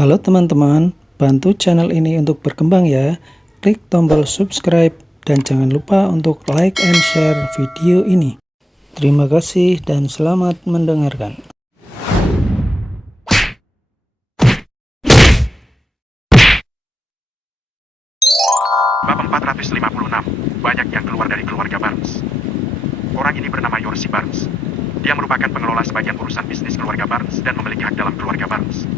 Halo teman-teman, bantu channel ini untuk berkembang ya. Klik tombol subscribe dan jangan lupa untuk like and share video ini. Terima kasih dan selamat mendengarkan. Bab 456. Banyak yang keluar dari keluarga Barnes. Orang ini bernama Yorsi Barnes. Dia merupakan pengelola sebagian urusan bisnis keluarga Barnes dan memiliki hak dalam keluarga Barnes.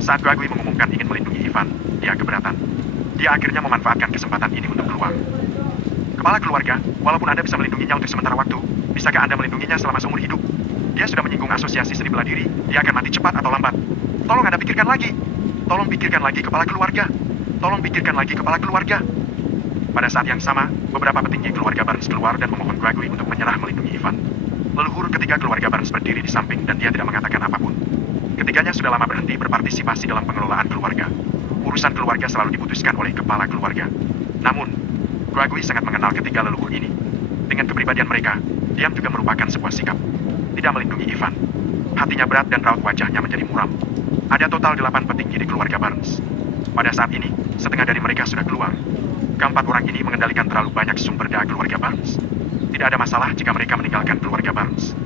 Saat Gregory mengumumkan ingin melindungi Ivan, dia keberatan. Dia akhirnya memanfaatkan kesempatan ini untuk keluar. Kepala keluarga, walaupun Anda bisa melindunginya untuk sementara waktu, bisakah Anda melindunginya selama seumur hidup? Dia sudah menyinggung asosiasi seni bela diri, dia akan mati cepat atau lambat. Tolong Anda pikirkan lagi. Tolong pikirkan lagi kepala keluarga. Tolong pikirkan lagi kepala keluarga. Pada saat yang sama, beberapa petinggi keluarga Barnes keluar dan memohon Gregory untuk menyerah melindungi Ivan. Leluhur ketiga keluarga Barnes berdiri di samping dan dia tidak mengatakan apapun. Ketiganya sudah lama berhenti berpartisipasi dalam pengelolaan keluarga. Urusan keluarga selalu diputuskan oleh kepala keluarga. Namun, Gregory sangat mengenal ketiga leluhur ini. Dengan kepribadian mereka, diam juga merupakan sebuah sikap. Tidak melindungi Ivan. Hatinya berat dan raut wajahnya menjadi muram. Ada total 8 petinggi di keluarga Barnes. Pada saat ini, setengah dari mereka sudah keluar. Keempat orang ini mengendalikan terlalu banyak sumber daya keluarga Barnes. Tidak ada masalah jika mereka meninggalkan keluarga Barnes.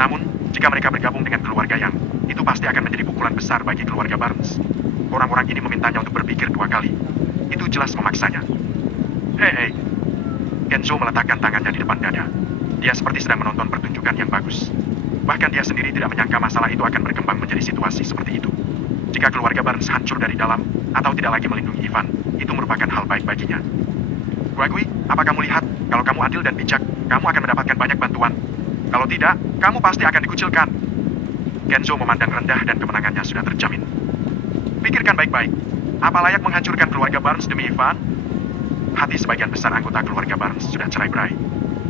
Namun, jika mereka bergabung dengan keluarga yang, itu pasti akan menjadi pukulan besar bagi keluarga Barnes. Orang-orang ini memintanya untuk berpikir 2 kali. Itu jelas memaksanya. Hei, Kenzo meletakkan tangannya di depan dada. Dia seperti sedang menonton pertunjukan yang bagus. Bahkan dia sendiri tidak menyangka masalah itu akan berkembang menjadi situasi seperti itu. Jika keluarga Barnes hancur dari dalam, atau tidak lagi melindungi Ivan, itu merupakan hal baik baginya. Gregory, apa kamu lihat, kalau kamu adil dan bijak, kamu akan mendapatkan banyak bantuan. Kalau tidak, kamu pasti akan dikucilkan. Kenzo memandang rendah dan kemenangannya sudah terjamin. Pikirkan baik-baik, apa layak menghancurkan keluarga Barnes demi Ivan? Hati sebagian besar anggota keluarga Barnes sudah cerai-berai.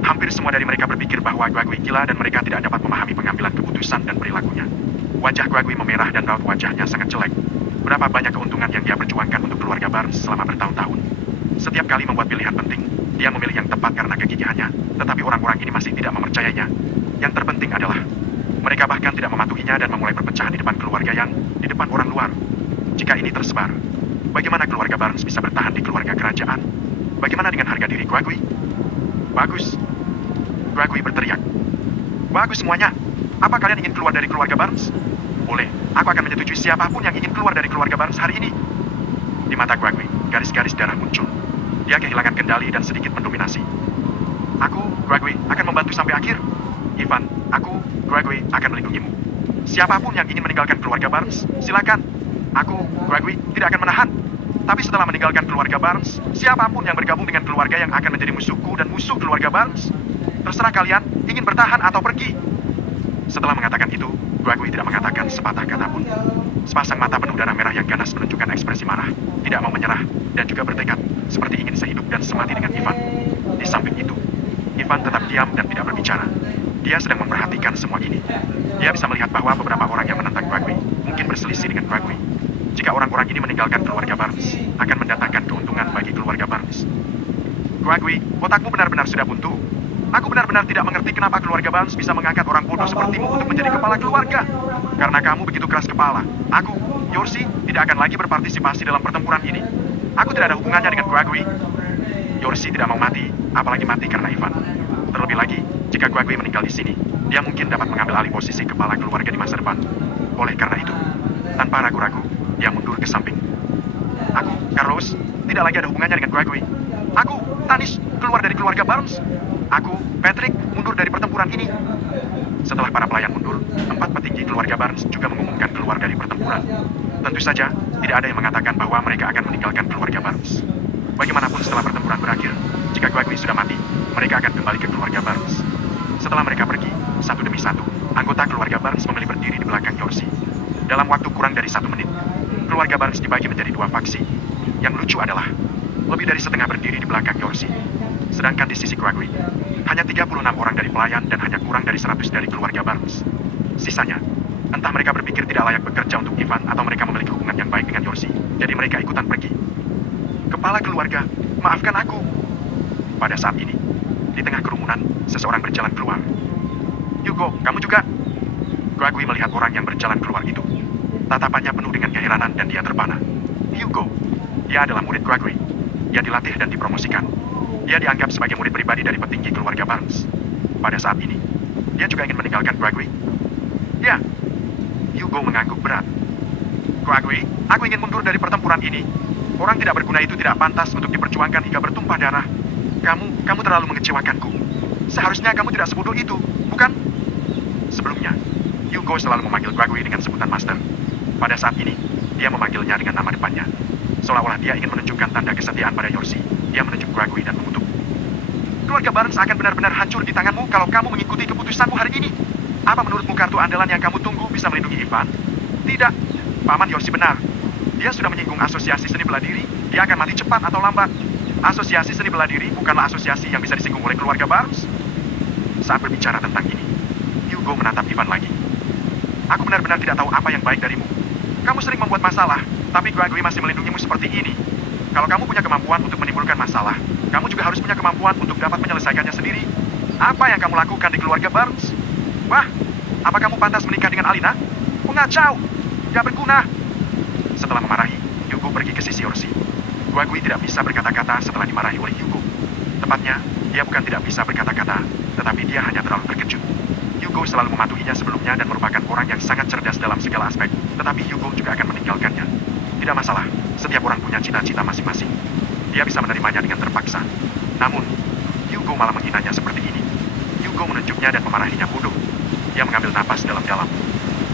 Hampir semua dari mereka berpikir bahwa Gregory gila dan mereka tidak dapat memahami pengambilan keputusan dan perilakunya. Wajah Gregory memerah dan raut wajahnya sangat jelek. Berapa banyak keuntungan yang dia perjuangkan untuk keluarga Barnes selama bertahun-tahun. Setiap kali membuat pilihan penting, dia memilih yang tepat karena kegigihannya, tetapi orang-orang ini masih tidak mempercayainya. Yang terpenting adalah, mereka bahkan tidak mematuhinya dan memulai perpecahan di depan keluarga yang, di depan orang luar. Jika ini tersebar, bagaimana keluarga Barnes bisa bertahan di keluarga kerajaan? Bagaimana dengan harga diri Gregory? Bagus. Gregory berteriak. Bagus semuanya. Apa kalian ingin keluar dari keluarga Barnes? Boleh, aku akan menyetujui siapapun yang ingin keluar dari keluarga Barnes hari ini. Di mata Gregory, garis-garis darah muncul. Dia kehilangan kendali dan sedikit mendominasi. Aku, Gregory, akan membantu sampai akhir. Ivan, aku, Gregory, akan melindungimu. Siapapun yang ingin meninggalkan keluarga Barnes, silakan. Aku, Gregory, tidak akan menahan. Tapi setelah meninggalkan keluarga Barnes, siapapun yang bergabung dengan keluarga yang akan menjadi musuhku dan musuh keluarga Barnes, terserah kalian ingin bertahan atau pergi. Setelah mengatakan itu, Gregory tidak mengatakan sepatah kata pun. Sepasang mata penuh darah merah yang ganas menunjukkan ekspresi marah, tidak mau menyerah, dan juga bertekad, seperti ingin sehidup dan semati dengan Ivan. Di samping itu, Ivan tetap diam dan tidak berbicara. Dia sedang memperhatikan semua ini. Dia bisa melihat bahwa beberapa orang yang menentang Gregory mungkin berselisih dengan Gregory. Jika orang-orang ini meninggalkan keluarga Barnes, akan mendatangkan keuntungan bagi keluarga Barnes. Gregory, otakmu benar-benar sudah buntu. Aku benar-benar tidak mengerti kenapa keluarga Barnes bisa mengangkat orang bodoh sepertimu untuk menjadi kepala keluarga. Karena kamu begitu keras kepala, aku, Yorsi, tidak akan lagi berpartisipasi dalam pertempuran ini. Aku tidak ada hubungannya dengan Gregory. Yorsi tidak mau mati, apalagi mati karena Ivan. Terlebih lagi, jika Gregory meninggal di sini, dia mungkin dapat mengambil alih posisi kepala keluarga di masa depan. Oleh karena itu, tanpa ragu-ragu, dia mundur ke samping. Aku, Carlos, tidak lagi ada hubungannya dengan Gregory. Aku, Tanis, keluar dari keluarga Barnes. Aku, Patrick, mundur dari pertempuran ini. Setelah para pelayan mundur, 4 petinggi keluarga Barnes juga mengumumkan keluar dari pertempuran. Tentu saja, tidak ada yang mengatakan bahwa mereka akan meninggalkan keluarga Barnes. Bagaimanapun setelah pertempuran berakhir, jika Gregory sudah mati, mereka akan kembali ke keluarga Barnes. Setelah mereka pergi, satu demi satu, anggota keluarga Barnes memilih berdiri di belakang Yorsi. Dalam waktu kurang dari 1 menit, keluarga Barnes dibagi menjadi 2 faksi. Yang lucu adalah, lebih dari setengah berdiri di belakang Yorsi. Sedangkan di sisi Gregory, hanya 36 orang dari pelayan dan hanya kurang dari 100 dari keluarga Barnes. Sisanya, entah mereka berpikir tidak layak bekerja untuk Ivan atau mereka memiliki hubungan yang baik dengan Yorsi, jadi mereka ikutan pergi. Kepala keluarga, maafkan aku. Pada saat ini, di tengah kerumunan, seseorang berjalan keluar. Hugo, kamu juga? Gregory melihat orang yang berjalan keluar itu. Tatapannya penuh dengan keheranan dan dia terpana. Hugo, dia adalah murid Gregory. Dia dilatih dan dipromosikan. Dia dianggap sebagai murid pribadi dari petinggi keluarga Barnes. Pada saat ini, dia juga ingin meninggalkan Gregory. Ya, Hugo mengangguk berat. Gregory, aku ingin mundur dari pertempuran ini. Orang tidak berguna itu tidak pantas untuk diperjuangkan hingga bertumpah darah. Kamu terlalu mengecewakanku. Seharusnya kamu tidak sebodoh itu, bukan? Sebelumnya, Hugo selalu memanggil Gregory dengan sebutan Master. Pada saat ini, dia memanggilnya dengan nama depannya. Seolah-olah dia ingin menunjukkan tanda kesetiaan pada Yorsi. Dia menunjuk Gregory dan mengutuk. Keluarga Barnes akan benar-benar hancur di tanganmu kalau kamu mengikuti keputusanmu hari ini. Apa menurutmu kartu andalan yang kamu tunggu bisa melindungi Ivan? Tidak. Paman Yorsi benar. Dia sudah menyinggung asosiasi seni bela diri. Dia akan mati cepat atau lambat. Asosiasi seni bela diri bukanlah asosiasi yang bisa disinggung oleh keluarga Barnes. Saat berbicara tentang ini, Hugo menatap Ivan lagi. Aku benar-benar tidak tahu apa yang baik darimu. Kamu sering membuat masalah, tapi Gregory masih melindungimu seperti ini. Kalau kamu punya kemampuan untuk menimbulkan masalah, kamu juga harus punya kemampuan untuk dapat menyelesaikannya sendiri. Apa yang kamu lakukan di keluarga Barnes? Wah, apa kamu pantas menikah dengan Alina? Pengacau! Tidak berguna! Setelah memarahi, Hugo pergi ke sisi Yorsi. Gregory tidak bisa berkata-kata setelah dimarahi oleh Hugo. Tepatnya, dia bukan tidak bisa berkata-kata, tetapi dia hanya terlalu terkejut. Hugo selalu mematuhinya sebelumnya dan merupakan orang yang sangat cerdas dalam segala aspek, tetapi Hugo juga akan meninggalkannya. Tidak masalah, setiap orang punya cita-cita masing-masing. Dia bisa menerimanya dengan terpaksa. Namun, Hugo malah menghinanya seperti ini. Hugo menunjuknya dan memarahinya bodoh. Dia mengambil napas dalam-dalam.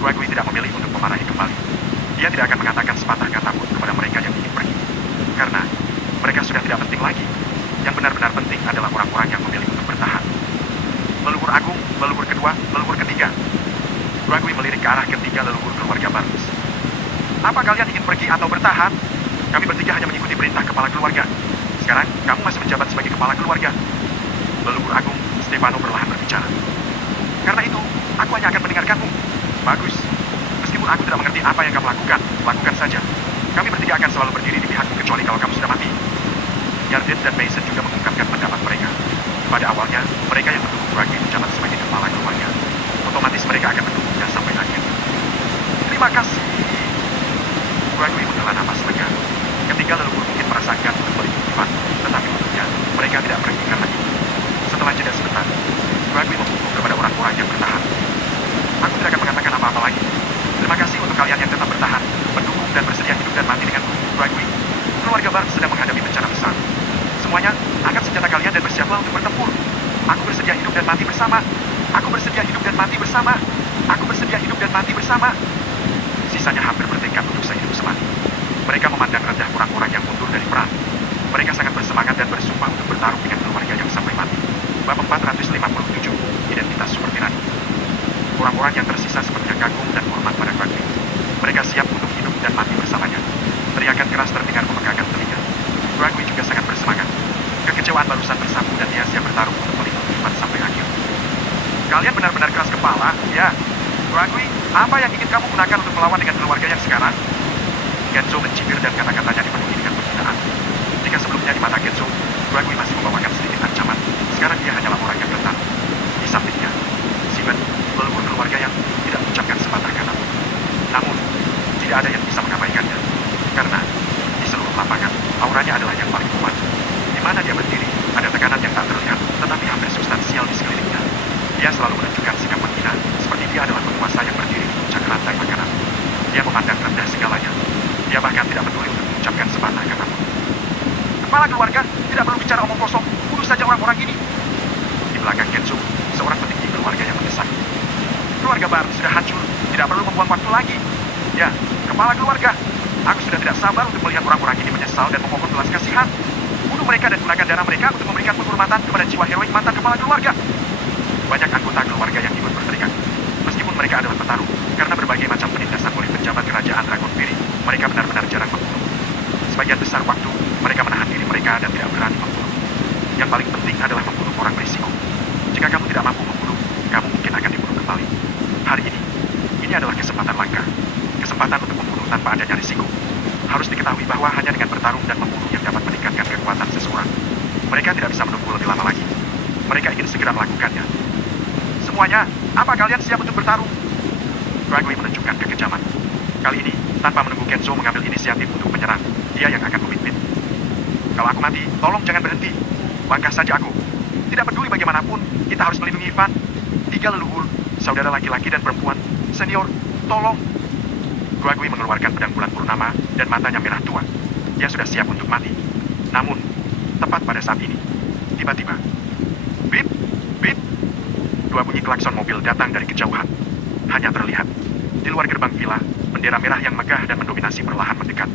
Gregory tidak memilih untuk memarahi kembali. Dia tidak akan mengatakan sepatah kata pun kepada mereka yang ingin pergi. Karena mereka sudah tidak penting lagi. Yang benar-benar penting adalah orang-orang yang memilih untuk bertahan. Leluhur agung, leluhur kedua, leluhur ketiga. Gregory melirik ke arah ketiga leluhur keluarga Barnes. Apa kalian ingin pergi atau bertahan? Kami bertiga hanya mengikuti perintah kepala keluarga. Sekarang, kamu masih menjabat sebagai kepala keluarga. Leluhur agung, Stefano perlahan berbicara. Karena itu, aku hanya akan mendengarkanmu. Bagus. Meskipun aku tidak mengerti apa yang kamu lakukan, lakukan saja. Kami bertiga akan selalu berdiri di pihakmu kecuali kalau kamu sudah mati. Yarden dan Mason juga mengungkapkan pendapat mereka. Pada awalnya, mereka yang mendukung Gregory menjabat sebagai kepala keluarga. Otomatis mereka akan mendukungnya sampai akhir. Terima kasih. Gregory menghela napas lega. Ketiga leluhur mungkin merasakan untuk melindungi Ivan, tetapi untuknya, mereka tidak perhatikan lagi. Setelah jeda sebentar, Gregory memukul kepada orang-orang yang bertahan. Aku tidak akan mengatakan apa-apa lagi. Terima kasih untuk kalian yang tetap bertahan, mendukung dan bersedia hidup dan mati denganku, Gregory. Keluarga Barnes sedang menghadapi bencana besar. Semuanya, angkat senjata kalian dan bersiaplah untuk bertempur. Aku bersedia hidup dan mati bersama. Aku bersedia hidup dan mati bersama. Aku bersedia hidup dan mati bersama. Sisanya hampir bertekad untuk sehidup semati. Mereka memandang rendah orang-orang yang mundur dari perang. Mereka sangat bersemangat dan bersumpah untuk bertarung dengan keluarga yang sampai mati. Bab 457, Identitas Super Tirani. Orang-orang yang tersisa sepertinya kagum dan hormat pada Gregory. Mereka siap untuk hidup dan mati bersamanya. Teriakan keras terdengar memegangkan telinga. Gregory juga sangat bersemangat. Kekecewaan barusan bersatu dan dia siap bertarung untuk melindungi Ivan sampai akhir. Kalian benar-benar keras kepala, ya. Gregory, apa yang ingin kamu gunakan untuk melawan dengan keluarga yang sekarang? Genzo mencibir dan kata-katanya dipenuhi dengan penghinaan. Jika sebelumnya di mata Genzo, Gregory masih membawakan sedikit ancaman, sekarang dia hanyalah orang yang rentan. Di sampingnya, Siben, leluhur keluarga yang tidak mengucapkan sepatah kata pun. Namun, tidak ada yang bisa mengabaikannya. Karena, di seluruh lapangan, auranya adalah yang paling kuat. Di mana dia berdiri, ada tekanan yang tak terlihat, tetapi hampir substansial di sekelilingnya. Dia selalu menunjukkan sikap menghina, seperti dia adalah penguasa yang berdiri di puncak rantai makanan. Dia memandang rendah segalanya. Dia bahkan tidak peduli untuk mengucapkan sepatah kata pun. Kepala keluarga, tidak perlu bicara omong kosong, bunuh saja orang-orang ini. Di belakang Genzo, seorang petinggi keluarga yang mendesak. Keluarga Barnes sudah hancur, tidak perlu membuang waktu lagi. Ya, kepala keluarga, aku sudah tidak sabar untuk melihat orang-orang ini menyesal dan memohon belas kasihan. Bunuh mereka dan gunakan darah mereka untuk memberikan penghormatan kepada jiwa heroik mantan kepala keluarga. Banyak anggota keluarga yang ikut berteriak. Meskipun mereka adalah petarung, karena berbagai macam penindasan oleh pejabat kerajaan Dragon Fury, mereka benar-benar jarang membunuh. Sebagian besar waktu, mereka menahan diri mereka dan tidak berani membunuh. Yang paling penting adalah membunuh orang berisiko. Jika kamu tidak mampu membunuh, kamu mungkin akan dibunuh kembali. Hari ini adalah kesempatan langka. Kesempatan untuk membunuh tanpa adanya risiko. Harus diketahui bahwa hanya dengan bertarung dan membunuh yang dapat meningkatkan kekuatan seseorang. Mereka tidak bisa menunggu lebih lama lagi. Mereka ingin segera melakukannya. Semuanya, apa kalian siap untuk bertarung? Gregory menunjukkan kekejaman. Kali ini, tanpa menunggu Kenzo mengambil inisiatif untuk menyerang, dia yang akan memimpin. Kalau aku mati, tolong jangan berhenti. Langkah saja aku. Tidak peduli bagaimanapun, kita harus melindungi Ivan. 3 leluhur, saudara laki-laki dan perempuan, senior, tolong. Guagui mengeluarkan pedang bulan purnama dan matanya merah tua. Dia sudah siap untuk mati. Namun, tepat pada saat ini, tiba-tiba, bip, bip, 2 bunyi klakson mobil datang dari kejauhan. Hanya terlihat, di luar gerbang villa, bendera merah yang megah dan mendominasi perlahan mendekat.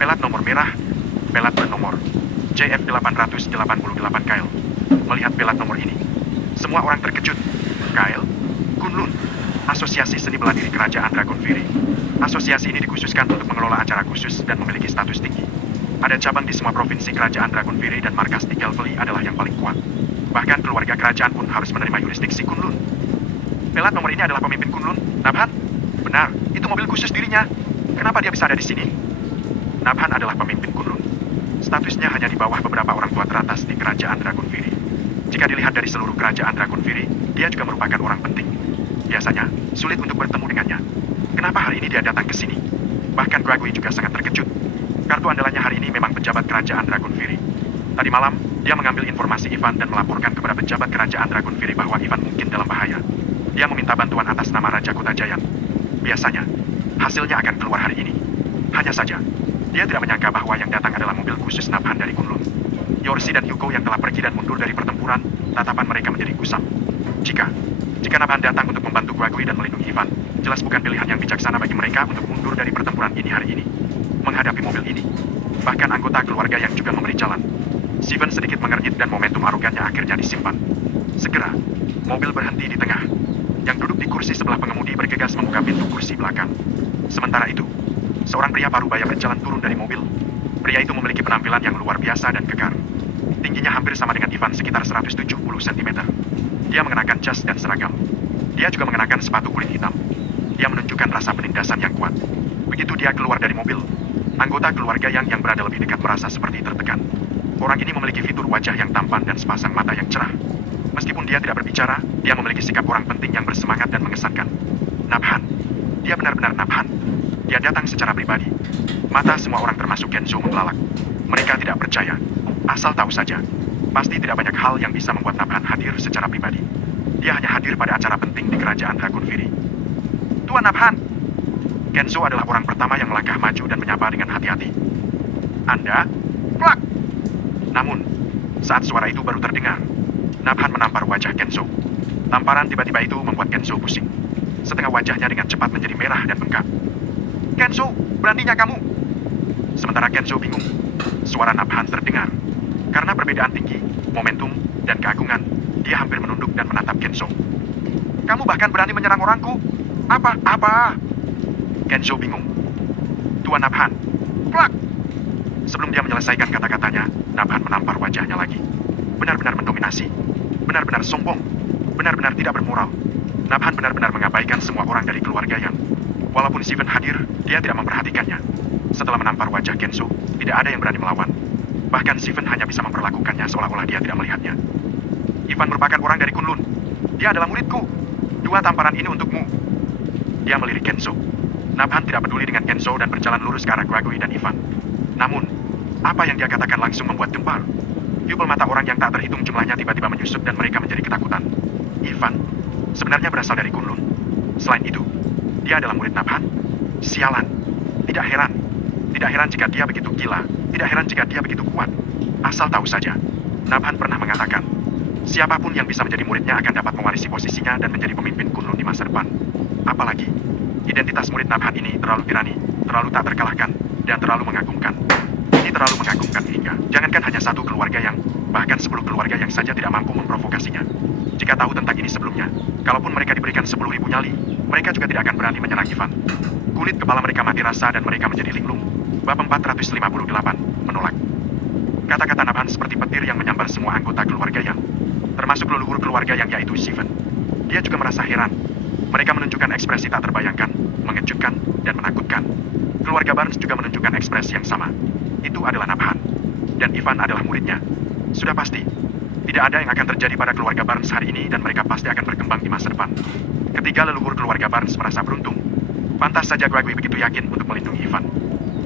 Pelat nomor merah, pelat bernomor JF888 Kyle. Melihat pelat nomor ini, semua orang terkejut. Kyle, Kunlun, Asosiasi Seni Bela Diri Kerajaan Dragonfire. Asosiasi ini dikhususkan untuk mengelola acara khusus dan memiliki status tinggi. Ada cabang di semua provinsi Kerajaan Dragonfire dan markas di Calvary adalah yang paling kuat. Bahkan keluarga kerajaan pun harus menerima yurisdiksi Kunlun. Pelat nomor ini adalah pemimpin Kunlun, Nabhan. Benar, itu mobil khusus dirinya. Kenapa dia bisa ada di sini? Nabhan adalah pemimpin Kunlun. Statusnya hanya di bawah beberapa orang tua teratas di Kerajaan Dragonfire. Jika dilihat dari seluruh Kerajaan Dragonfire, dia juga merupakan orang penting. Biasanya, sulit untuk bertemu dengannya. Kenapa hari ini dia datang ke sini? Bahkan Guagui juga sangat terkejut. Kartu andalannya hari ini memang pejabat Kerajaan Dragonfire. Tadi malam, dia mengambil informasi Ivan dan melaporkan kepada pejabat Kerajaan Dragonfire bahwa Ivan mungkin dalam bahaya. Dia meminta bantuan atas nama Raja Kota Giant. Biasanya, hasilnya akan keluar hari ini. Hanya saja, dia tidak menyangka bahwa yang datang adalah mobil khusus Nabhan dari Kunlun. Yorsi dan Hugo yang telah pergi dan mundur dari pertempuran, tatapan mereka menjadi kusam. Jika Nabhan datang untuk membantu Guagui dan melindungi Ivan, jelas bukan pilihan yang bijaksana bagi mereka untuk mundur dari pertempuran ini hari ini. Menghadapi mobil ini, bahkan anggota keluarga yang juga memberi jalan. Steven sedikit mengernyit dan momentum arogannya akhirnya disimpan. Segera, mobil berhenti di tengah. Yang duduk di kursi sebelah pengemudi bergegas membuka pintu kursi belakang. Sementara itu, seorang pria parubaya berjalan turun dari mobil. Pria itu memiliki penampilan yang luar biasa dan kekar. Tingginya hampir sama dengan Ivan, sekitar 170 cm. Dia mengenakan jas dan seragam. Dia juga mengenakan sepatu kulit hitam. Dia menunjukkan rasa penindasan yang kuat. Begitu dia keluar dari mobil, anggota keluarga yang berada lebih dekat merasa seperti tertekan. Orang ini memiliki fitur wajah yang tampan dan sepasang mata yang cerah. Meskipun dia tidak berbicara, dia memiliki sikap orang penting yang bersemangat dan mengesankan. Nabhan. Dia benar-benar Nabhan. Dia datang secara pribadi. Mata semua orang termasuk Kenzo membelalak. Mereka tidak percaya. Asal tahu saja. Pasti tidak banyak hal yang bisa membuat Nabhan hadir secara pribadi. Dia hanya hadir pada acara penting di Kerajaan Dragonfire. Tuan Nabhan. Kenzo adalah orang pertama yang melangkah maju dan menyapa dengan hati-hati. Anda? Plak! Namun, saat suara itu baru terdengar, Nabhan menampar wajah Kenzo. Tamparan tiba-tiba itu membuat Kenzo pusing. Setengah wajahnya dengan cepat menjadi merah dan bengkak. Kenzo, beraninya kamu? Sementara Kenzo bingung, suara Nabhan terdengar. Karena perbedaan tinggi, momentum, dan keagungan, dia hampir menunduk dan menatap Kenzo. Kamu bahkan berani menyerang orangku? Apa? Kenzo bingung. Tuan Nabhan, plak! Sebelum dia menyelesaikan kata-katanya, Nabhan menampar wajahnya lagi. Benar-benar mendominasi. Benar-benar sombong. Benar-benar tidak bermoral. Nabhan benar-benar mengabaikan semua orang dari keluarga yang, walaupun Steven hadir, dia tidak memperhatikannya. Setelah menampar wajah Kenzo, tidak ada yang berani melawan. Bahkan Steven hanya bisa memperlakukannya seolah-olah dia tidak melihatnya. Ivan merupakan orang dari Kunlun. Dia adalah muridku. 2 tamparan ini untukmu. Dia melirik Kenzo. Nabhan tidak peduli dengan Kenzo dan berjalan lurus ke arah Guagui dan Ivan. Namun, apa yang dia katakan langsung membuat gempar. Pupil mata orang yang tak terhitung jumlahnya tiba-tiba menyusut dan mereka menjadi ketakutan. Ivan sebenarnya berasal dari Kunlun. Selain itu, dia adalah murid Nabhan. Sialan. Tidak heran. Tidak heran jika dia begitu gila. Tidak heran jika dia begitu kuat. Asal tahu saja, Nabhan pernah mengatakan, siapapun yang bisa menjadi muridnya akan dapat mewarisi posisinya dan menjadi pemimpin Kunlun di masa depan. Apalagi, identitas murid Nabhan ini terlalu tirani, terlalu tak terkalahkan, dan terlalu mengagumkan. Ini terlalu mengagumkan hingga, jangankan hanya 1 keluarga yang, bahkan 10 keluarga yang saja tidak mampu memprovokasinya. Jika tahu tentang ini sebelumnya, kalaupun mereka diberikan 10.000 nyali, mereka juga tidak akan berani menyerang Ivan. Kulit kepala mereka mati rasa dan mereka menjadi linglung. Bab 458, menolak. Kata-kata Nabhan seperti petir yang menyambar semua anggota keluarga yang, termasuk leluhur keluarga yang yaitu Steven. Dia juga merasa heran. Mereka menunjukkan ekspresi tak terbayangkan, mengejutkan, dan menakutkan. Keluarga Barnes juga menunjukkan ekspresi yang sama. Itu adalah Nabhan. Dan Ivan adalah muridnya. Sudah pasti, tidak ada yang akan terjadi pada keluarga Barnes hari ini dan mereka pasti akan berkembang di masa depan. Ketiga leluhur keluarga Barnes merasa beruntung. Pantas saja Guagui begitu yakin untuk melindungi Ivan.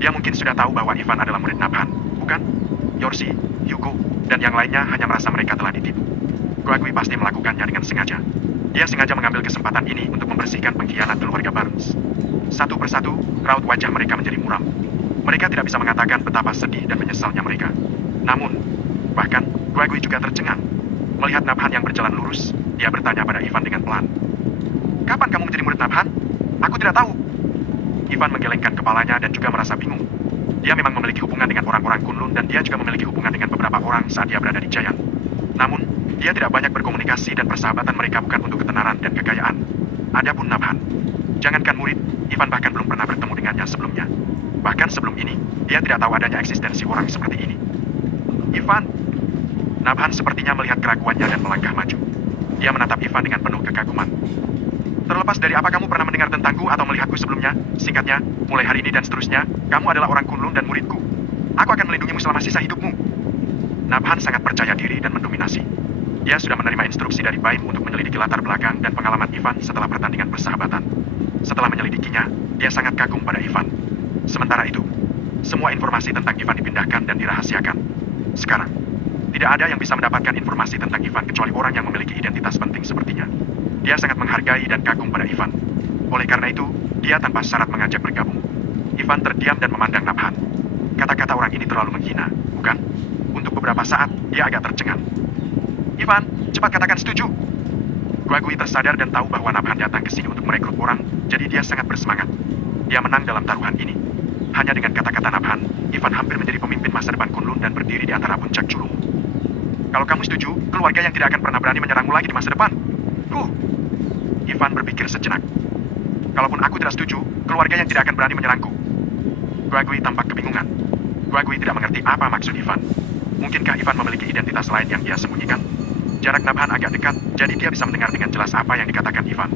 Dia mungkin sudah tahu bahwa Ivan adalah murid Nabhan, bukan? Yorsi, Hugo, dan yang lainnya hanya merasa mereka telah ditipu. Guagui pasti melakukannya dengan sengaja. Dia sengaja mengambil kesempatan ini untuk membersihkan pengkhianat keluarga Barnes. Satu persatu, raut wajah mereka menjadi muram. Mereka tidak bisa mengatakan betapa sedih dan menyesalnya mereka. Namun, bahkan Guagui juga tercengang. Melihat Nabhan yang berjalan lurus, dia bertanya pada Ivan dengan pelan. Kapan kamu menjadi murid Nabhan? Aku tidak tahu. Ivan menggelengkan kepalanya dan juga merasa bingung. Dia memang memiliki hubungan dengan orang-orang Kunlun dan dia juga memiliki hubungan dengan beberapa orang saat dia berada di Giant. Namun, dia tidak banyak berkomunikasi dan persahabatan mereka bukan untuk ketenaran dan kekayaan. Adapun Nabhan, jangankan murid, Ivan bahkan belum pernah bertemu dengannya sebelumnya. Bahkan sebelum ini, dia tidak tahu adanya eksistensi orang seperti ini. Ivan, Nabhan sepertinya melihat keraguannya dan melangkah maju. Dia menatap Ivan dengan penuh kekaguman. Terlepas dari apa kamu pernah mendengar tentangku atau melihatku sebelumnya, singkatnya, mulai hari ini dan seterusnya, kamu adalah orang Kunlun dan muridku. Aku akan melindungimu selama sisa hidupmu. Nabhan sangat percaya diri dan mendominasi. Dia sudah menerima instruksi dari Baim untuk menyelidiki latar belakang dan pengalaman Ivan setelah pertandingan persahabatan. Setelah menyelidikinya, dia sangat kagum pada Ivan. Sementara itu, semua informasi tentang Ivan dipindahkan dan dirahasiakan. Sekarang, tidak ada yang bisa mendapatkan informasi tentang Ivan kecuali orang yang memiliki identitas penting sepertinya. Dia sangat menghargai dan kagum pada Ivan. Oleh karena itu, dia tanpa syarat mengajak bergabung. Ivan terdiam dan memandang Nabhan. Kata-kata orang ini terlalu menghina, bukan? Untuk beberapa saat, dia agak tercengang. Ivan, cepat katakan setuju. Guagui tersadar dan tahu bahwa Nabhan datang ke sini untuk merekrut orang, jadi dia sangat bersemangat. Dia menang dalam taruhan ini. Hanya dengan kata-kata Nabhan, Ivan hampir menjadi pemimpin masa depan Kunlun dan berdiri di antara puncak Julung. Kalau kamu setuju, keluarga yang tidak akan pernah berani menyerangmu lagi di masa depan. Ivan berpikir sejenak. Kalaupun aku tidak setuju, keluarga yang tidak akan berani menyerangku. Guagui tampak kebingungan. Guagui tidak mengerti apa maksud Ivan. Mungkinkah Ivan memiliki identitas lain yang dia sembunyikan? Jarak Nabhan agak dekat, jadi dia bisa mendengar dengan jelas apa yang dikatakan Ivan.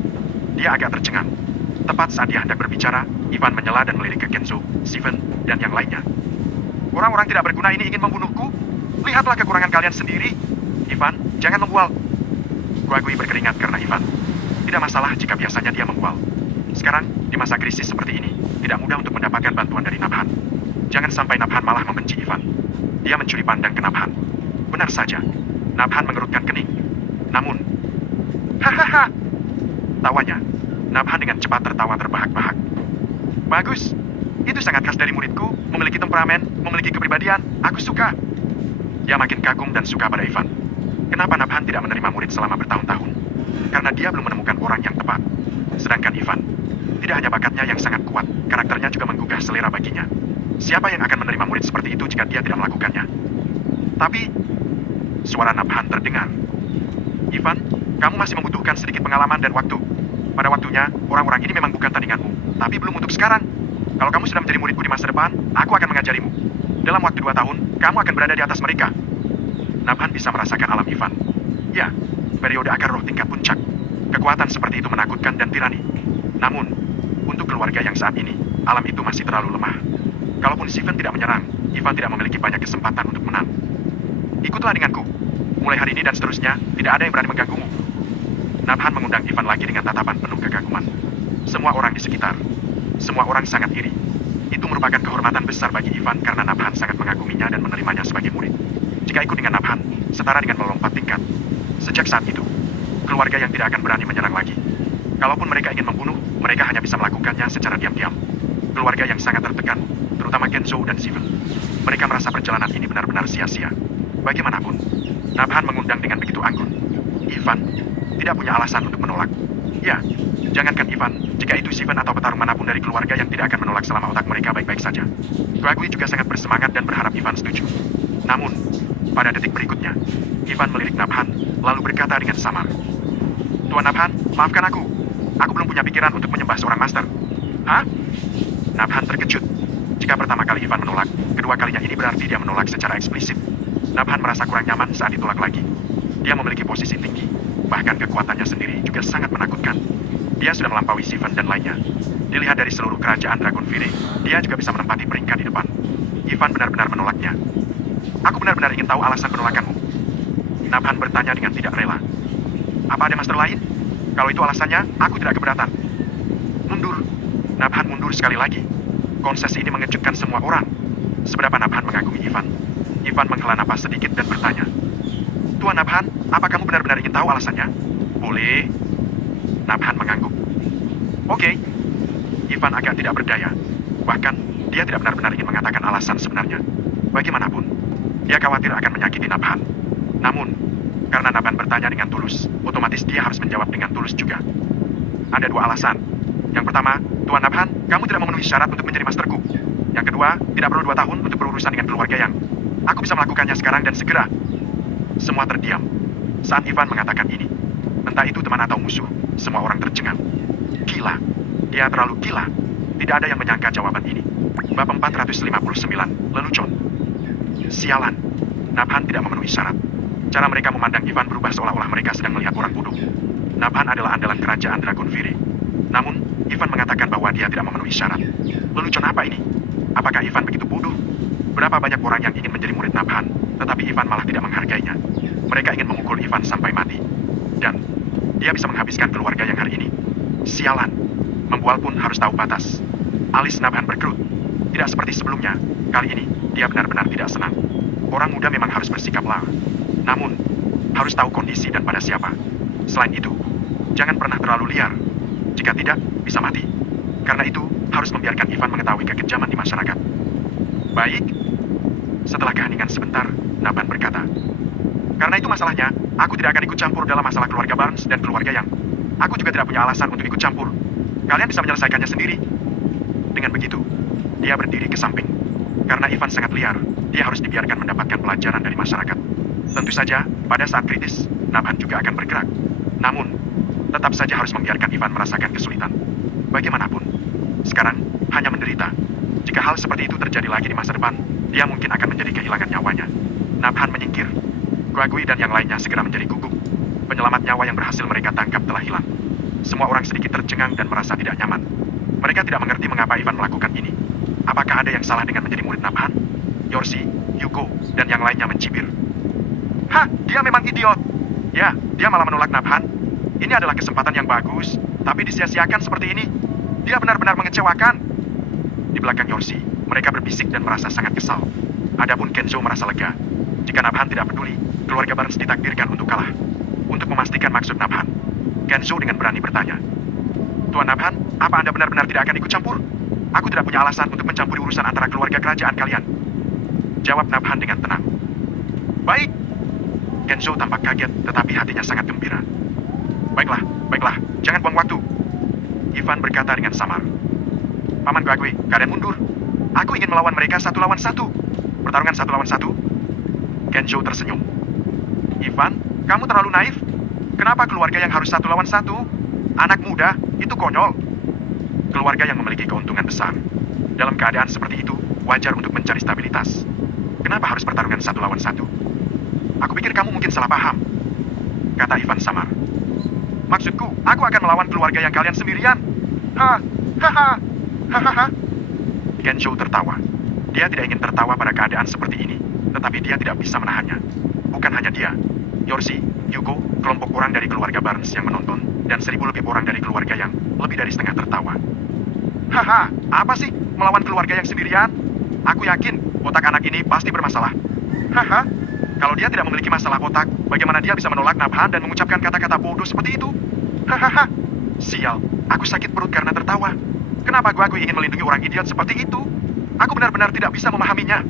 Dia agak tercengang. Tepat saat dia hendak berbicara, Ivan menyela dan melirik ke Kenzo, Steven, dan yang lainnya. Orang-orang tidak berguna ini ingin membunuhku? Lihatlah kekurangan kalian sendiri. Ivan, jangan membual. Guagui berkeringat karena Ivan. Tidak masalah jika biasanya dia membual. Sekarang, di masa krisis seperti ini, tidak mudah untuk mendapatkan bantuan dari Nabhan. Jangan sampai Nabhan malah membenci Ivan. Dia mencuri pandang ke Nabhan. Benar saja, Nabhan mengerutkan kening. Namun, hahaha, tawanya. Nabhan dengan cepat tertawa terbahak-bahak. Bagus, itu sangat khas dari muridku, memiliki temperamen, memiliki kepribadian, aku suka. Dia makin kagum dan suka pada Ivan. Kenapa Nabhan tidak menerima murid selama bertahun-tahun? Karena dia belum menemukan orang yang tepat. Sedangkan Ivan, tidak hanya bakatnya yang sangat kuat, karakternya juga menggugah selera baginya. Siapa yang akan menerima murid seperti itu jika dia tidak melakukannya? Tapi, suara Nabhan terdengar. Ivan, kamu masih membutuhkan sedikit pengalaman dan waktu. Pada waktunya, orang-orang ini memang bukan tandinganmu, tapi belum untuk sekarang. Kalau kamu sudah menjadi muridku di masa depan, aku akan mengajarimu. Dalam waktu 2 tahun, kamu akan berada di atas mereka. Nabhan bisa merasakan alam Ivan. Ya, periode akar roh tingkat puncak. Kekuatan seperti itu menakutkan dan tirani. Namun, untuk keluarga yang saat ini, alam itu masih terlalu lemah. Kalaupun Steven tidak menyerang, Ivan tidak memiliki banyak kesempatan untuk menang. Ikutlah denganku. Mulai hari ini dan seterusnya, tidak ada yang berani mengganggumu. Nabhan mengundang Ivan lagi dengan tatapan penuh kekaguman. Semua orang di sekitar, semua orang sangat iri. Itu merupakan kehormatan besar bagi Ivan karena Nabhan sangat mengaguminya dan menerimanya sebagai murid. Jika ikut dengan Nabhan, setara dengan melompat tingkat. Sejak saat itu, keluarga yang tidak akan berani menyerang lagi. Kalaupun mereka ingin membunuh, mereka hanya bisa melakukannya secara diam-diam. Keluarga yang sangat tertekan, terutama Kenzo dan Steven. Mereka merasa perjalanan ini benar-benar sia-sia. Bagaimanapun, Nabhan mengundang dengan begitu anggun. Ivan tidak punya alasan untuk menolak. Ya, jangankan Ivan, jika itu Steven atau petarung manapun dari keluarga yang tidak akan menolak selama otak mereka baik-baik saja. Guagui juga sangat bersemangat dan berharap Ivan setuju. Namun, pada detik berikutnya, Ivan melirik Nabhan, lalu berkata dengan samar. Tuan Nabhan, maafkan aku. Aku belum punya pikiran untuk menyembah seorang master. Hah? Nabhan terkejut. Jika pertama kali Ivan menolak, kedua kalinya ini berarti dia menolak secara eksplisit. Nabhan merasa kurang nyaman saat ditolak lagi. Dia memiliki posisi tinggi, bahkan kekuatannya sendiri juga sangat menakutkan. Dia sudah melampaui Steven dan lainnya. Dilihat dari seluruh kerajaan Dragon Fury, dia juga bisa menempati peringkat di depan. Ivan benar-benar menolaknya. Aku benar-benar ingin tahu alasan penolakanmu. Nabhan bertanya dengan tidak rela. Apa ada master lain? Kalau itu alasannya, aku tidak keberatan. Mundur. Nabhan mundur sekali lagi. Konsesi ini mengejutkan semua orang. Seberapa Nabhan mengagumi Ivan? Ivan menghela napas sedikit dan bertanya, Tuan Nabhan, apa kamu benar-benar ingin tahu alasannya? Boleh. Nabhan mengangguk. Oke. Ivan agak tidak berdaya. Bahkan, dia tidak benar-benar ingin mengatakan alasan sebenarnya. Bagaimanapun, dia khawatir akan menyakiti Nabhan. Namun, karena Nabhan bertanya dengan tulus, otomatis dia harus menjawab dengan tulus juga. Ada dua alasan. Yang pertama, Tuan Nabhan, kamu tidak memenuhi syarat untuk menjadi masterku. Yang kedua, tidak perlu 2 tahun untuk berurusan dengan keluarga yang aku bisa melakukannya sekarang dan segera. Semua terdiam saat Ivan mengatakan ini. Entah itu teman atau musuh, semua orang tercengang. Gila, dia terlalu gila. Tidak ada yang menyangka jawaban ini. Bab 459, lelucon. Sialan, Nabhan tidak memenuhi syarat. Cara mereka memandang Ivan berubah seolah-olah mereka sedang melihat orang bodoh. Nabhan adalah andalan kerajaan Dragonfire. Namun, Ivan mengatakan bahwa dia tidak memenuhi syarat. Lelucon apa ini? Apakah Ivan begitu bodoh? Berapa banyak orang yang ingin menjadi murid Nabhan, tetapi Ivan malah tidak menghargainya. Mereka ingin memukul Ivan sampai mati. Dan dia bisa menghabiskan keluarga yang hari ini. Sialan, membual pun harus tahu batas. Alis Nabhan berkerut. Tidak seperti sebelumnya, kali ini dia benar-benar tidak senang. Orang muda memang harus bersikaplah. Namun, harus tahu kondisi dan pada siapa. Selain itu, jangan pernah terlalu liar. Jika tidak, bisa mati. Karena itu, harus membiarkan Ivan mengetahui kekejaman di masyarakat. Baik. Setelah keheningan sebentar, Nabhan berkata, karena itu masalahnya, aku tidak akan ikut campur dalam masalah keluarga Barnes dan keluarga Yang. Aku juga tidak punya alasan untuk ikut campur. Kalian bisa menyelesaikannya sendiri. Dengan begitu, dia berdiri ke samping. Karena Ivan sangat liar, dia harus dibiarkan mendapatkan pelajaran dari masyarakat. Tentu saja, pada saat kritis, Nabhan juga akan bergerak. Namun, tetap saja harus membiarkan Ivan merasakan kesulitan. Bagaimanapun, sekarang hanya menderita. Jika hal seperti itu terjadi lagi di masa depan, dia mungkin akan menjadi kehilangan nyawanya. Nabhan menyingkir. Guagui dan yang lainnya segera menjadi gugup. Penyelamat nyawa yang berhasil mereka tangkap telah hilang. Semua orang sedikit tercengang dan merasa tidak nyaman. Mereka tidak mengerti mengapa Ivan melakukan ini. Apakah ada yang salah dengan menjadi murid Nabhan? Yorsi, Hugo, dan yang lainnya mencibir. Hah, dia memang idiot. Ya, dia malah menolak Nabhan. Ini adalah kesempatan yang bagus, tapi disia-siakan seperti ini. Dia benar-benar mengecewakan. Di belakang Yorsi, mereka berbisik dan merasa sangat kesal. Adapun Kenzo merasa lega. Jika Nabhan tidak peduli, keluarga Barnes ditakdirkan untuk kalah. Untuk memastikan maksud Nabhan, Kenzo dengan berani bertanya, Tuan Nabhan, apa Anda benar-benar tidak akan ikut campur? Aku tidak punya alasan untuk mencampuri urusan antara keluarga kerajaan kalian. Jawab Nabhan dengan tenang. Baik. Kenzo tampak kaget, tetapi hatinya sangat gembira. Baiklah, baiklah, jangan buang waktu. Ivan berkata dengan samar. Paman Guagui, kalian mundur. Aku ingin melawan mereka 1 lawan 1. Pertarungan 1 lawan 1. Kenzo tersenyum. Ivan, kamu terlalu naif. Kenapa keluarga yang harus 1 lawan 1? Anak muda, itu konyol. Keluarga yang memiliki keuntungan besar. Dalam keadaan seperti itu, wajar untuk mencari stabilitas. Kenapa harus pertarungan 1 lawan 1? Aku pikir kamu mungkin salah paham, kata Ivan samar. Maksudku, aku akan melawan keluarga yang kalian sendirian. Hahaha. Kenzo tertawa. Dia tidak ingin tertawa pada keadaan seperti ini, tetapi dia tidak bisa menahannya. Bukan hanya dia, Yorsi, Hugo, kelompok orang dari keluarga Barnes yang menonton, dan 1000 lebih orang dari keluarga yang lebih dari setengah tertawa. Haha, apa sih melawan keluarga yang sendirian? Aku yakin otak anak ini pasti bermasalah. Haha, kalau dia tidak memiliki masalah otak, bagaimana dia bisa menolak Nabhan dan mengucapkan kata-kata bodoh seperti itu? Hahaha, sial, aku sakit perut karena tertawa. Kenapa Guagui ingin melindungi orang idiot seperti itu? Aku benar-benar tidak bisa memahaminya.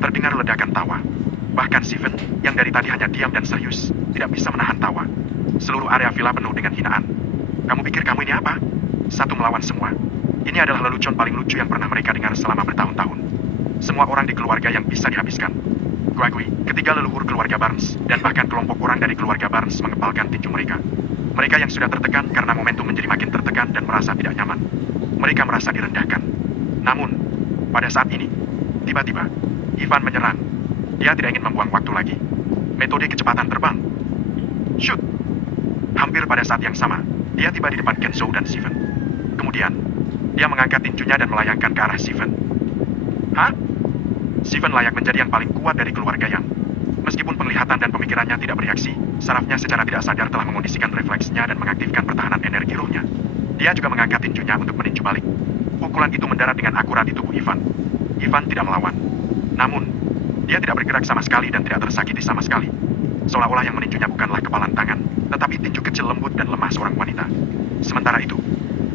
Terdengar ledakan tawa. Bahkan Steven, yang dari tadi hanya diam dan serius, tidak bisa menahan tawa. Seluruh area villa penuh dengan hinaan. Kamu pikir kamu ini apa? 1 melawan semua. Ini adalah lelucon paling lucu yang pernah mereka dengar selama bertahun-tahun. Semua orang di keluarga yang bisa dihabiskan. Guagui, ketiga leluhur keluarga Barnes, dan bahkan kelompok orang dari keluarga Barnes mengepalkan tinju mereka. Mereka yang sudah tertekan karena momentum menjadi makin tertekan dan merasa tidak nyaman. Mereka merasa direndahkan. Namun, pada saat ini, tiba-tiba, Ivan menyerang. Dia tidak ingin membuang waktu lagi. Metode kecepatan terbang. Shoot! Hampir pada saat yang sama, dia tiba di depan Kenzo dan Steven. Kemudian, dia mengangkat tinjunya dan melayangkan ke arah Steven. Hah? Steven layak menjadi yang paling kuat dari keluarga Yang. Meskipun penglihatan dan pemikirannya tidak bereaksi, sarafnya secara tidak sadar telah mengondisikan refleksnya dan mengaktifkan pertahanan energi rohnya. Dia juga mengangkat tinjunya untuk meninju balik. Pukulan itu mendarat dengan akurat di tubuh Ivan. Ivan tidak melawan. Namun, dia tidak bergerak sama sekali dan tidak tersakiti sama sekali. Seolah-olah yang meninjunya bukanlah kepalan tangan, tetapi tinju kecil lembut dan lemah seorang wanita. Sementara itu,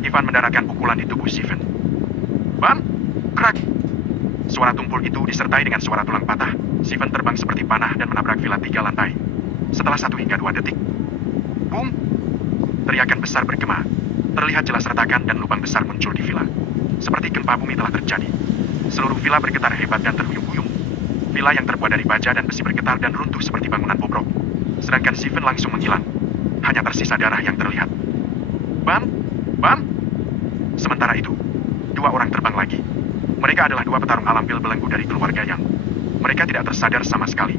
Ivan mendaratkan pukulan di tubuh Steven. Bam! Krak! Suara tumpul itu disertai dengan suara tulang patah. Steven terbang seperti panah dan menabrak villa 3 lantai. Setelah 1 hingga 2 detik. Boom! Teriakan besar bergema. Terlihat jelas retakan dan lubang besar muncul di villa. Seperti gempa bumi telah terjadi. Seluruh villa bergetar hebat dan terhuyung-huyung. Villa yang terbuat dari baja dan besi bergetar dan runtuh seperti bangunan bobrok. Sedangkan Steven langsung menghilang. Hanya tersisa darah yang terlihat. Bam! Bam! Sementara itu, 2 orang terbang lagi. Mereka adalah 2 petarung alam pil belenggu dari keluarga Yang. Mereka tidak tersadar sama sekali.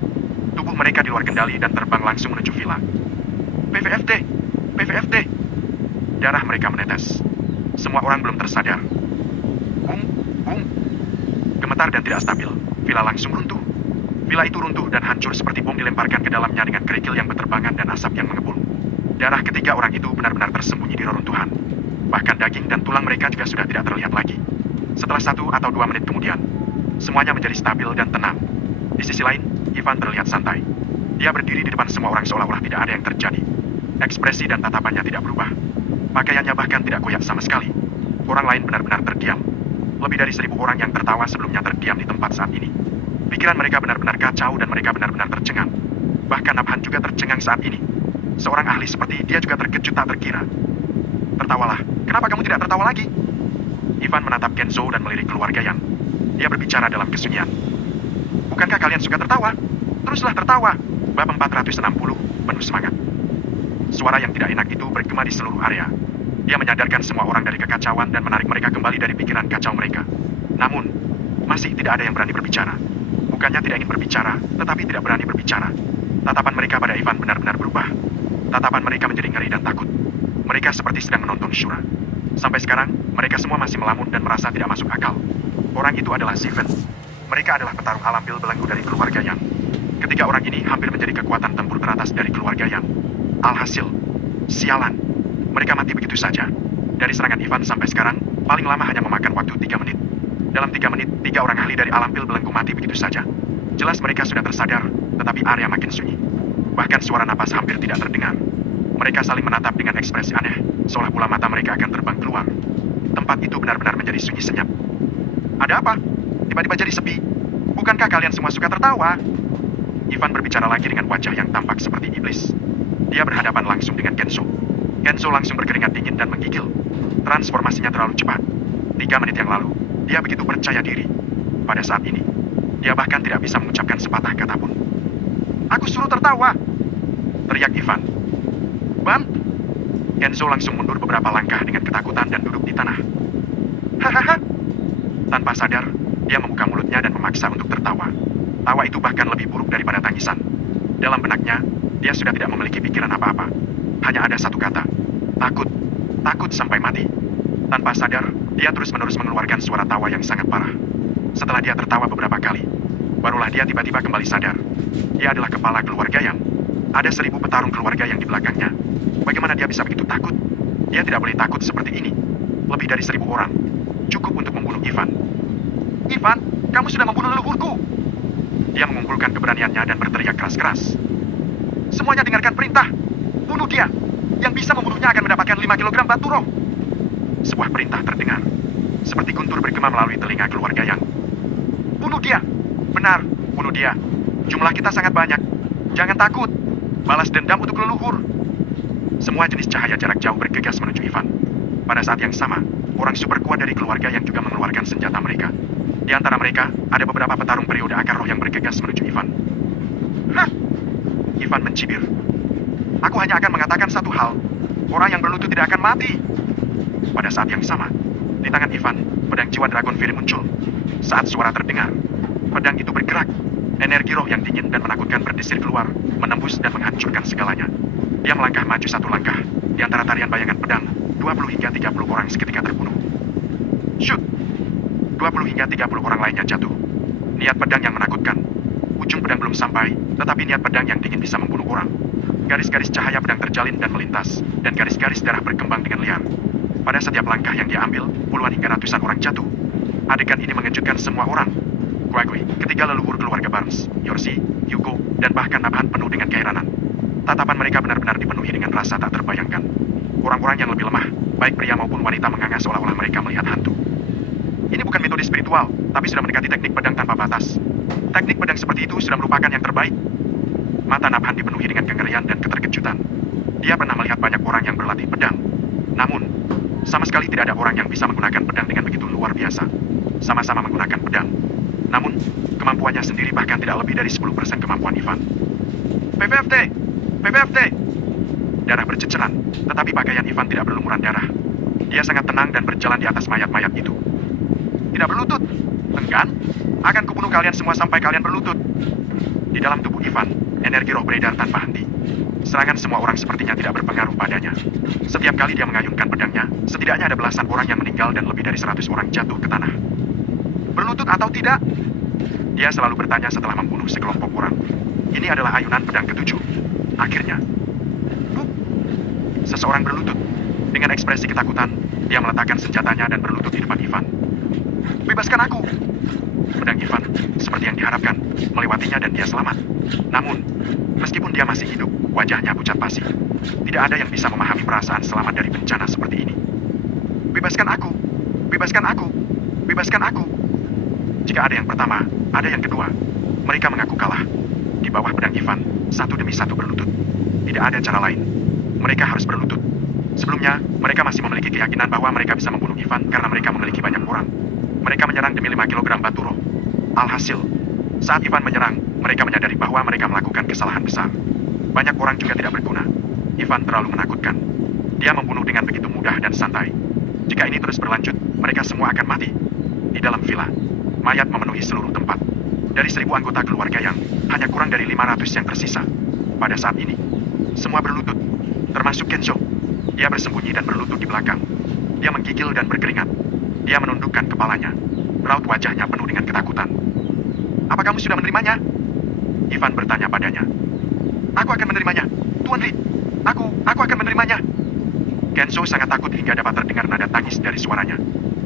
Tubuh mereka di luar kendali dan terbang langsung menuju villa. PVFT! PVFT! Darah mereka menetes. Semua orang belum tersadar. Bung! Bung! Gemetar dan tidak stabil. Villa langsung runtuh. Villa itu runtuh dan hancur seperti bom dilemparkan ke dalamnya dengan kerikil yang berterbangan dan asap yang mengepul. Darah ketiga orang itu benar-benar tersembunyi di reruntuhan. Bahkan daging dan tulang mereka juga sudah tidak terlihat lagi. Setelah 1 atau 2 menit kemudian, semuanya menjadi stabil dan tenang. Di sisi lain, Ivan terlihat santai. Dia berdiri di depan semua orang seolah-olah tidak ada yang terjadi. Ekspresi dan tatapannya tidak berubah. Pakaiannya bahkan tidak koyak sama sekali. Orang lain benar-benar terdiam. Lebih dari 1000 orang yang tertawa sebelumnya terdiam di tempat saat ini. Pikiran mereka benar-benar kacau dan mereka benar-benar tercengang. Bahkan Nabhan juga tercengang saat ini. Seorang ahli seperti dia juga terkejut tak terkira. Tertawalah, kenapa kamu tidak tertawa lagi? Ivan menatap Kenzo dan melirik keluarga Yang. Dia berbicara dalam kesunyian. Bukankah kalian suka tertawa? Teruslah tertawa. Bab 460, penuh semangat. Suara yang tidak enak itu bergema di seluruh area. Dia menyadarkan semua orang dari kekacauan dan menarik mereka kembali dari pikiran kacau mereka. Namun, masih tidak ada yang berani berbicara. Bukannya tidak ingin berbicara, tetapi tidak berani berbicara. Tatapan mereka pada Ivan benar-benar berubah. Tatapan mereka menjadi ngeri dan takut. Mereka seperti sedang menonton Shura. Sampai sekarang, mereka semua masih melamun dan merasa tidak masuk akal. Orang itu adalah Steven. Mereka adalah petarung alam pil belenggu dari keluarga Yang. Ketiga orang ini hampir menjadi kekuatan tempur teratas dari keluarga Yang. Alhasil, sialan. Mereka mati begitu saja. Dari serangan Ivan sampai sekarang, paling lama hanya memakan waktu 3 menit. Dalam 3 menit, 3 orang ahli dari alam pil belenggu mati begitu saja. Jelas mereka sudah tersadar, tetapi area makin sunyi. Bahkan suara napas hampir tidak terdengar. Mereka saling menatap dengan ekspresi aneh, seolah pula mata mereka akan terbang keluar. Tempat itu benar-benar menjadi sunyi senyap. Ada apa? Tiba-tiba jadi sepi. Bukankah kalian semua suka tertawa? Ivan berbicara lagi dengan wajah yang tampak seperti iblis. Dia berhadapan langsung dengan Kenzo. Kenzo langsung berkeringat dingin dan menggigil. Transformasinya terlalu cepat. 3 menit yang lalu, dia begitu percaya diri. Pada saat ini, dia bahkan tidak bisa mengucapkan sepatah kata pun. Aku suruh tertawa! Teriak Ivan. Bam! Kenzo langsung mundur beberapa langkah dengan ketakutan dan duduk di tanah. Hahaha! Tanpa sadar, dia membuka mulutnya dan memaksa untuk tertawa. Tawa itu bahkan lebih buruk daripada tangisan. Dalam benaknya, dia sudah tidak memiliki pikiran apa-apa. Hanya ada satu kata. Takut. Takut sampai mati. Tanpa sadar, dia terus-menerus mengeluarkan suara tawa yang sangat parah. Setelah dia tertawa beberapa kali, barulah dia tiba-tiba kembali sadar. Dia adalah kepala keluarga Yang. Ada 1000 petarung keluarga Yang di belakangnya. Bagaimana dia bisa begitu takut? Dia tidak boleh takut seperti ini. Lebih dari 1000 orang. Cukup untuk membunuh Ivan. Ivan, kamu sudah membunuh leluhurku! Dia mengumpulkan keberaniannya dan berteriak keras-keras. Semuanya dengarkan perintah. Bunuh dia. Yang bisa membunuhnya akan mendapatkan 5 kilogram batu roh. Sebuah perintah terdengar. Seperti guntur bergema melalui telinga keluarga Yang. Bunuh dia. Benar, bunuh dia. Jumlah kita sangat banyak. Jangan takut. Balas dendam untuk leluhur. Semua jenis cahaya jarak jauh bergegas menuju Ivan. Pada saat yang sama, orang super kuat dari keluarga Yang juga mengeluarkan senjata mereka. Di antara mereka, ada beberapa petarung periode akar roh yang bergegas menuju Ivan. Hah? Ivan mencibir. Aku hanya akan mengatakan satu hal. Orang yang berlutut tidak akan mati. Pada saat yang sama, di tangan Ivan, pedang jiwa Dragon Fury muncul. Saat suara terdengar, pedang itu bergerak. Energi roh yang dingin dan menakutkan berdesir keluar, menembus dan menghancurkan segalanya. Dia melangkah maju 1 langkah. Di antara tarian bayangan pedang, 20 hingga 30 orang seketika terbunuh. Shoot! 20 hingga 30 orang lainnya jatuh. Niat pedang yang menakutkan. Ujung pedang belum sampai, tetapi niat pedang yang dingin bisa membunuh orang. Garis-garis cahaya pedang terjalin dan melintas, dan garis-garis darah berkembang dengan liar. Pada setiap langkah yang dia ambil, puluhan hingga ratusan orang jatuh. Adegan ini mengejutkan semua orang. Gregory, ketiga leluhur keluarga Barnes, Yorsi, Hugo, dan bahkan Nabhan penuh dengan keheranan. Tatapan mereka benar-benar dipenuhi dengan rasa tak terbayangkan. Orang-orang yang lebih lemah, baik pria maupun wanita menganga seolah-olah mereka melihat hantu. Ini bukan metode spiritual, tapi sudah mendekati teknik pedang tanpa batas. Teknik pedang seperti itu sudah merupakan yang terbaik. Mata Nabhan dipenuhi dengan kengerian dan keterkejutan. Dia pernah melihat banyak orang yang berlatih pedang. Namun, sama sekali tidak ada orang yang bisa menggunakan pedang dengan begitu luar biasa. Sama-sama menggunakan pedang. Namun, kemampuannya sendiri bahkan tidak lebih dari 10% kemampuan Ivan. PVFT! PVFT! Darah berceceran, tetapi pakaian Ivan tidak berlumuran darah. Dia sangat tenang dan berjalan di atas mayat-mayat itu. Tidak berlutut! Enggan? Akan kubunuh kalian semua sampai kalian berlutut. Di dalam tubuh Ivan, energi roh beredar tanpa henti. Serangan semua orang sepertinya tidak berpengaruh padanya. Setiap kali dia mengayunkan pedangnya, setidaknya ada belasan orang yang meninggal dan lebih dari 100 orang jatuh ke tanah. Berlutut atau tidak? Dia selalu bertanya setelah membunuh sekelompok orang. Ini adalah ayunan pedang ketujuh. Akhirnya, seseorang berlutut. Dengan ekspresi ketakutan, dia meletakkan senjatanya dan berlutut di depan Ivan. Bebaskan aku! Pedang Ivan, seperti yang diharapkan, melewatinya dan dia selamat. Namun, meskipun dia masih hidup, wajahnya pucat pasi. Tidak ada yang bisa memahami perasaan selamat dari bencana seperti ini. Bebaskan aku! Bebaskan aku! Bebaskan aku! Jika ada yang pertama, ada yang kedua. Mereka mengaku kalah. Di bawah pedang Ivan, satu demi satu berlutut. Tidak ada cara lain. Mereka harus berlutut. Sebelumnya, mereka masih memiliki keyakinan bahwa mereka bisa membunuh Ivan karena mereka memiliki banyak orang. Mereka menyerang demi 5 kilogram batu roh. Alhasil, saat Ivan menyerang, mereka menyadari bahwa mereka melakukan kesalahan besar. Banyak orang juga tidak berguna. Ivan terlalu menakutkan. Dia membunuh dengan begitu mudah dan santai. Jika ini terus berlanjut, mereka semua akan mati. Di dalam villa, mayat memenuhi seluruh tempat. Dari 1.000 anggota keluarga yang hanya kurang dari 500 yang tersisa. Pada saat ini, semua berlutut, termasuk Kenzo. Dia bersembunyi dan berlutut di belakang. Dia menggigil dan berkeringat. Dia menundukkan kepalanya. Raut wajahnya penuh dengan ketakutan. Apa kamu sudah menerimanya? Ivan bertanya padanya. Aku akan menerimanya, Tuan Reed. Aku akan menerimanya. Kenzo sangat takut hingga dapat terdengar nada tangis dari suaranya.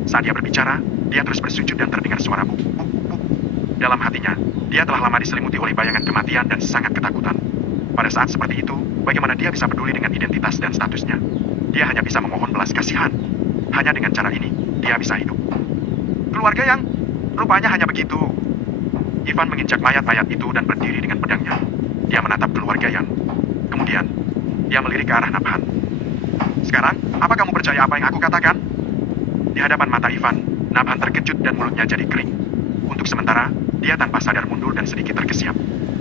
Saat dia berbicara, dia terus bersujud dan terdengar suara buk, buk, buk. Dalam hatinya, dia telah lama diselimuti oleh bayangan kematian dan sangat ketakutan. Pada saat seperti itu, bagaimana dia bisa peduli dengan identitas dan statusnya? Dia hanya bisa memohon belas kasihan. Hanya dengan cara ini, dia bisa hidup. Keluarga yang rupanya hanya begitu. Ivan menginjak mayat-mayat itu dan berdiri dengan pedangnya. Dia menatap keluarga yang. Kemudian, dia melirik ke arah Nabhan. Sekarang, apa kamu percaya apa yang aku katakan? Di hadapan mata Ivan, Nabhan terkejut dan mulutnya jadi kering. Untuk sementara, dia tanpa sadar mundur dan sedikit terkesiap.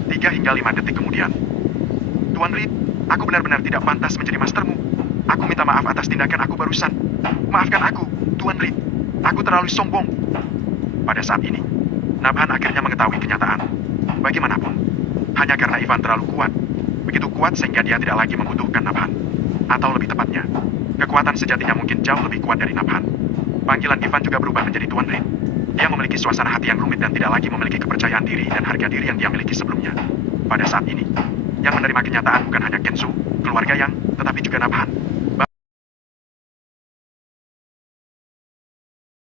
3 hingga 5 detik kemudian. Tuan Reed, aku benar-benar tidak pantas menjadi mastermu. Aku minta maaf atas tindakan aku barusan. Maafkan aku, Tuan Reed. Aku terlalu sombong. Pada saat ini, Nabhan akhirnya mengetahui kenyataan. Bagaimanapun, hanya karena Ivan terlalu kuat. Begitu kuat sehingga dia tidak lagi membutuhkan Nabhan. Atau lebih tepatnya, kekuatan sejatinya mungkin jauh lebih kuat dari Nabhan. Panggilan Ivan juga berubah menjadi Tuan Reed. Dia memiliki suasana hati yang rumit dan tidak lagi memiliki kepercayaan diri dan harga diri yang dia miliki sebelumnya. Pada saat ini, yang menerima kenyataan bukan hanya Kenzo, keluarga yang, tetapi juga Nabhan.